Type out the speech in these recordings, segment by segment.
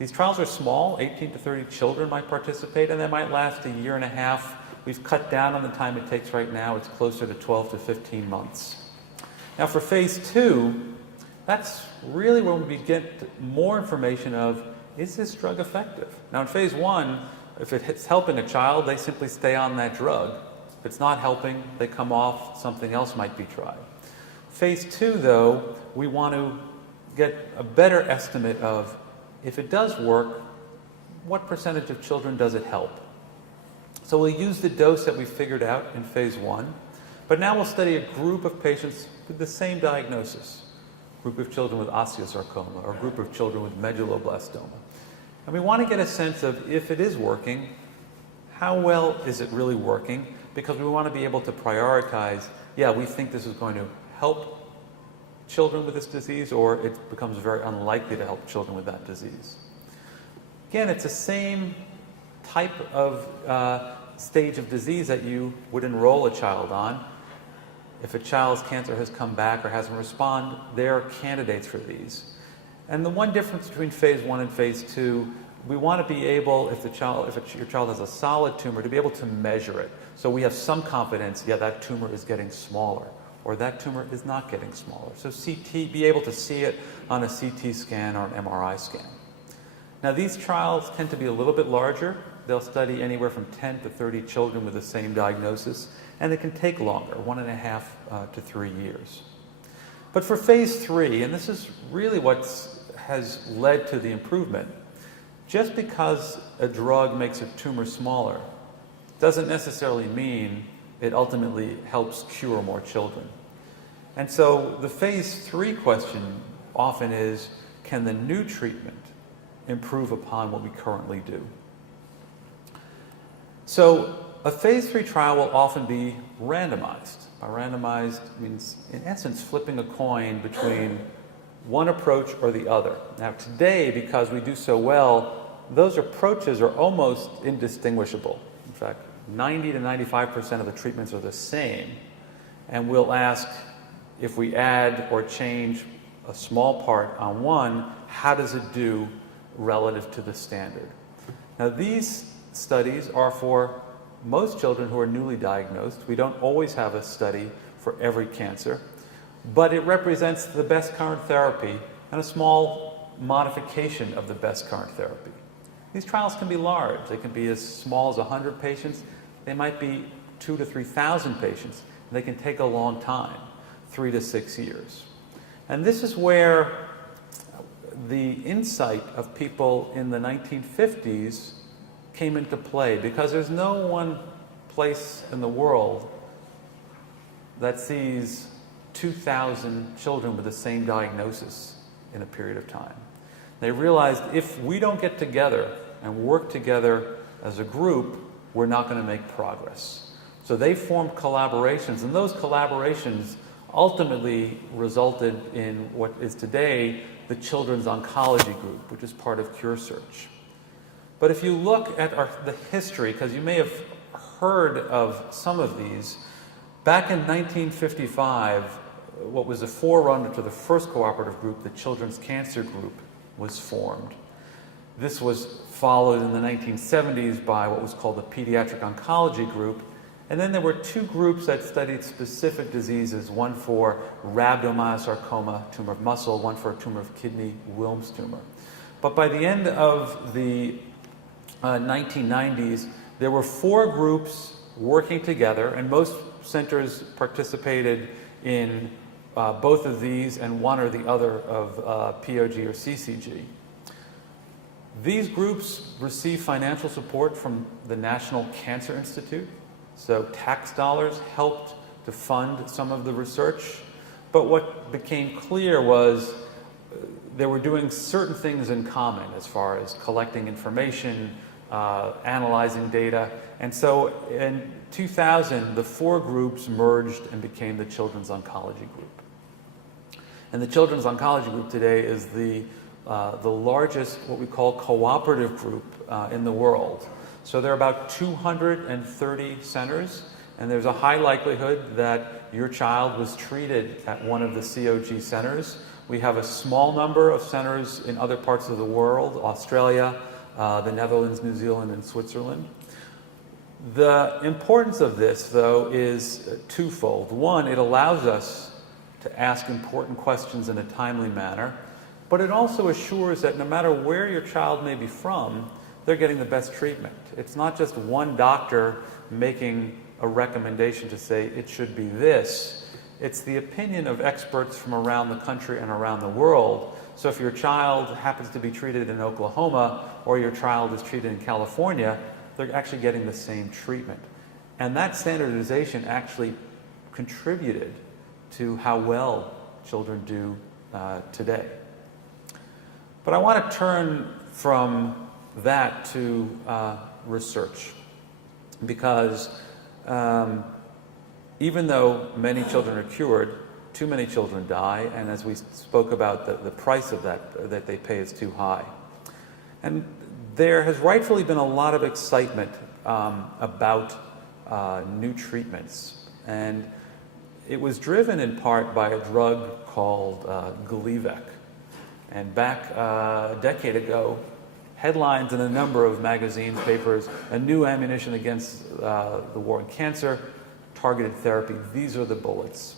These trials are small, 18 to 30 children might participate, and they might last a year and a half. We've cut down on the time it takes right now. It's closer to 12 to 15 months. Now for phase 2, that's really when we get more information of, is this drug effective? Now in phase 1, if it's helping a child, they simply stay on that drug. If it's not helping, they come off, something else might be tried. Phase 2, though, we want to get a better estimate of, if it does work, what percentage of children does it help? So we'll use the dose that we figured out in phase 1, but now we'll study a group of patients with the same diagnosis, a group of children with osteosarcoma or a group of children with medulloblastoma. And we want to get a sense of, if it is working, how well is it really working? Because we want to be able to prioritize, yeah, we think this is going to help children with this disease, or it becomes very unlikely to help children with that disease. Again, it's the same type of stage of disease that you would enroll a child on. If a child's cancer has come back or hasn't responded, they're candidates for these. And the one difference between phase 1 and phase 2, we want to be able, if your child has a solid tumor, to be able to measure it. So we have some confidence, yeah, that tumor is getting smaller, or that tumor is not getting smaller. So be able to see it on a CT scan or an MRI scan. Now these trials tend to be a little bit larger. They'll study anywhere from 10 to 30 children with the same diagnosis, and it can take longer, 1.5 to 3 years. But for phase 3, and this is really what has led to the improvement, just because a drug makes a tumor smaller doesn't necessarily mean it ultimately helps cure more children. And so the phase 3 question often is, can the new treatment improve upon what we currently do? So a phase 3 trial will often be randomized. By randomized means, in essence, flipping a coin between one approach or the other. Now today, because we do so well, those approaches are almost indistinguishable. In fact, 90 to 95% of the treatments are the same. And we'll ask, if we add or change a small part on one, how does it do relative to the standard? Now these studies are for most children who are newly diagnosed. We don't always have a study for every cancer, but it represents the best current therapy and a small modification of the best current therapy. These trials can be large. They can be as small as 100 patients. They might be 2,000 to 3,000 patients. And they can take a long time, 3 to 6 years. And this is where the insight of people in the 1950s came into play, because there's no one place in the world that sees 2,000 children with the same diagnosis in a period of time. They realized, if we don't get together and work together as a group, we're not going to make progress. So they formed collaborations, and those collaborations ultimately resulted in what is today the Children's Oncology Group, which is part of CureSearch. But if you look at the history, because you may have heard of some of these, back in 1955, what was a forerunner to the first cooperative group, the Children's Cancer Group, was formed. This was followed in the 1970s by what was called the Pediatric Oncology Group. And then there were 2 groups that studied specific diseases, one for rhabdomyosarcoma, tumor of muscle, one for a tumor of kidney, Wilms tumor. But by the end of the 1990s, there were 4 groups working together, and most centers participated in both of these and one or the other of POG or CCG. These groups receive financial support from the National Cancer Institute, so tax dollars helped to fund some of the research. But what became clear was they were doing certain things in common as far as collecting information, analyzing data. And so in 2000, the 4 groups merged and became the Children's Oncology Group. And the Children's Oncology Group today is the largest, what we call, cooperative group in the world. So there are about 230 centers, and there's a high likelihood that your child was treated at one of the COG centers, We have a small number of centers in other parts of the world, Australia, the Netherlands, New Zealand, and Switzerland. The importance of this, though, is twofold. One, it allows us to ask important questions in a timely manner, but it also assures that no matter where your child may be from, they're getting the best treatment. It's not just one doctor making a recommendation to say it should be this. It's the opinion of experts from around the country and around the world. So if your child happens to be treated in Oklahoma or your child is treated in California, they're actually getting the same treatment. And that standardization actually contributed to how well children do today. But I want to turn from that to research, because even though many children are cured, too many children die, and as we spoke about, the price of that they pay is too high. And there has rightfully been a lot of excitement about new treatments, and it was driven in part by a drug called Gleevec. And back a decade ago, headlines in a number of magazines, papers, a new ammunition against the war on cancer, targeted therapy. These are the bullets.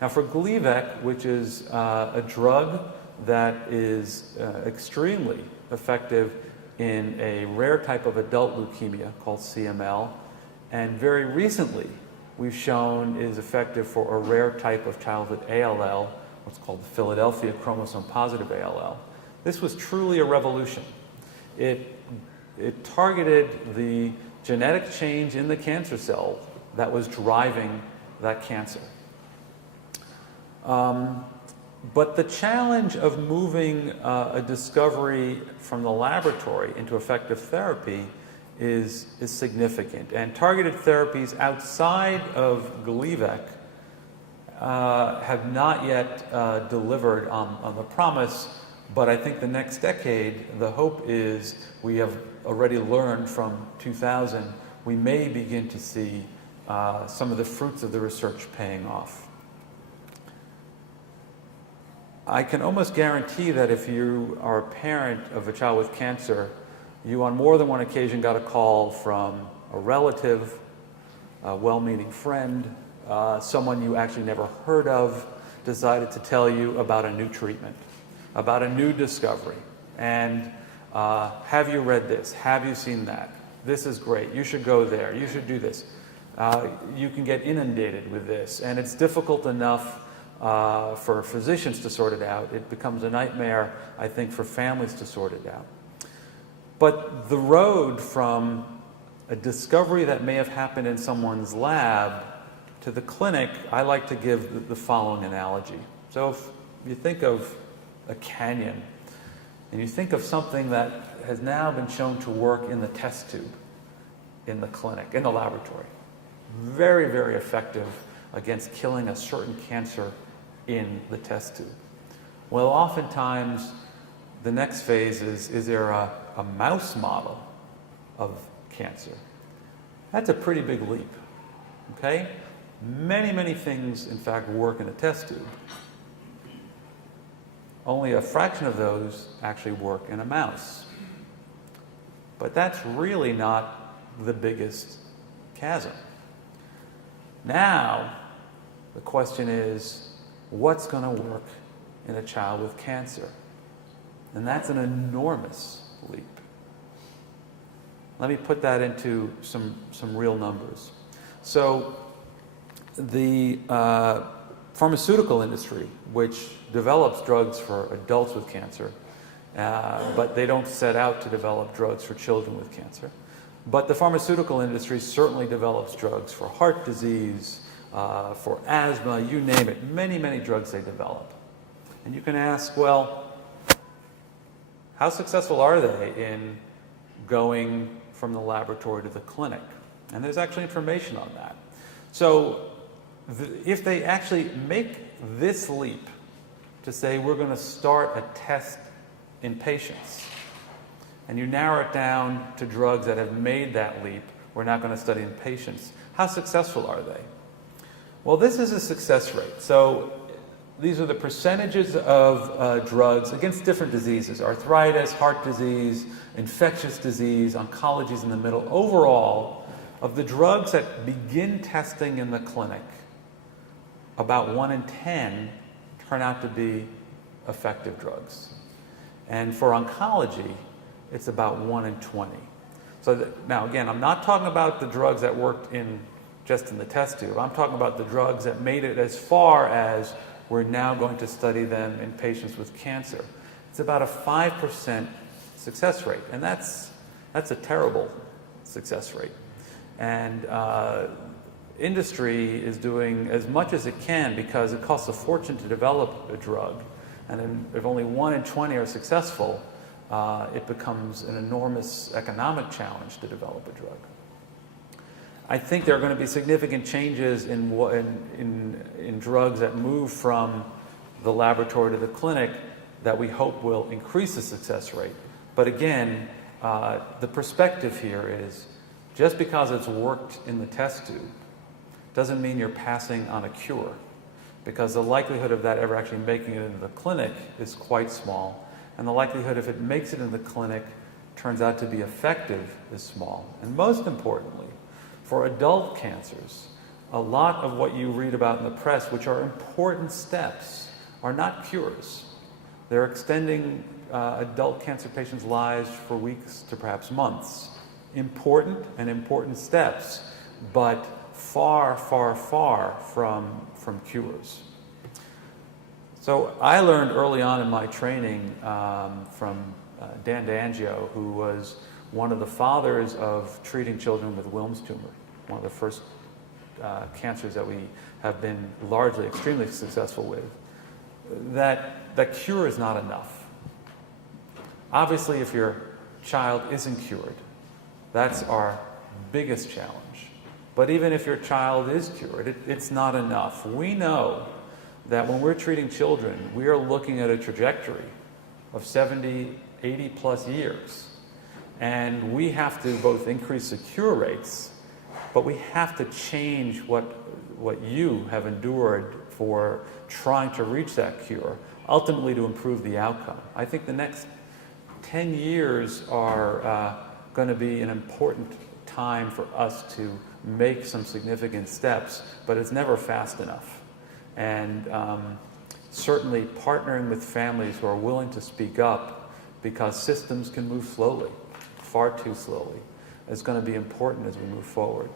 Now for Gleevec, which is a drug that is extremely effective in a rare type of adult leukemia called CML, and very recently we've shown is effective for a rare type of childhood ALL, what's called the Philadelphia chromosome positive ALL. This was truly a revolution. It targeted the genetic change in the cancer cell that was driving that cancer. But the challenge of moving a discovery from the laboratory into effective therapy is significant. And targeted therapies outside of Gleevec have not yet delivered on the promise, but I think the next decade, the hope is we have already learned from 2000, we may begin to see some of the fruits of the research paying off. I can almost guarantee that if you are a parent of a child with cancer, you on more than one occasion got a call from a relative, a well-meaning friend, someone you actually never heard of, decided to tell you about a new treatment, about a new discovery. And have you read this? Have you seen that? This is great. You should go there. You should do this. You can get inundated with this. And it's difficult enough for physicians to sort it out. It becomes a nightmare, I think, for families to sort it out. But the road from a discovery that may have happened in someone's lab to the clinic, I like to give the following analogy. So if you think of a canyon, and you think of something that has now been shown to work in the test tube, in the clinic, in the laboratory. Very, very effective against killing a certain cancer in the test tube. Well, oftentimes, the next phase is there a mouse model of cancer? That's a pretty big leap, okay? Many, many things, in fact, work in a test tube. Only a fraction of those actually work in a mouse. But that's really not the biggest chasm. Now, the question is, what's going to work in a child with cancer? And that's an enormous leap. Let me put that into some real numbers. So the pharmaceutical industry, which develops drugs for adults with cancer, but they don't set out to develop drugs for children with cancer. But the pharmaceutical industry certainly develops drugs for heart disease, for asthma, you name it. Many, many drugs they develop. And you can ask, well, how successful are they in going from the laboratory to the clinic? And there's actually information on that. So if they actually make this leap to say we're going to start a test in patients, and you narrow it down to drugs that have made that leap, we're not going to study in patients, how successful are they? Well, this is a success rate. So these are the percentages of drugs against different diseases: arthritis, heart disease, infectious disease, oncology is in the middle. Overall, of the drugs that begin testing in the clinic, about 1 in 10 turn out to be effective drugs. And for oncology, it's about 1 in 20. So now again, I'm not talking about the drugs that worked just in the test tube. I'm talking about the drugs that made it as far as we're now going to study them in patients with cancer. It's about a 5% success rate, and that's a terrible success rate. And industry is doing as much as it can because it costs a fortune to develop a drug, and if only 1 in 20 are successful, it becomes an enormous economic challenge to develop a drug. I think there are going to be significant changes in drugs that move from the laboratory to the clinic that we hope will increase the success rate. But again, the perspective here is just because it's worked in the test tube doesn't mean you're passing on a cure, because the likelihood of that ever actually making it into the clinic is quite small, and the likelihood if it makes it into the clinic turns out to be effective is small. And most importantly, for adult cancers, a lot of what you read about in the press, which are important steps, are not cures. They're extending adult cancer patients' lives for weeks to perhaps months. Important steps, but far, far, far from cures. So I learned early on in my training from Dan DeAngio, who was one of the fathers of treating children with Wilms tumor, one of the first cancers that we have been largely extremely successful with, that cure is not enough. Obviously, if your child isn't cured, that's our biggest challenge. But even if your child is cured, it's not enough. We know that when we're treating children, we are looking at a trajectory of 70, 80 plus years. And we have to both increase the cure rates, but we have to change what you have endured for trying to reach that cure, ultimately to improve the outcome. I think the next 10 years are going to be an important time for us to make some significant steps, but it's never fast enough. And certainly partnering with families who are willing to speak up, because systems can move slowly, far too slowly, is going to be important as we move forward.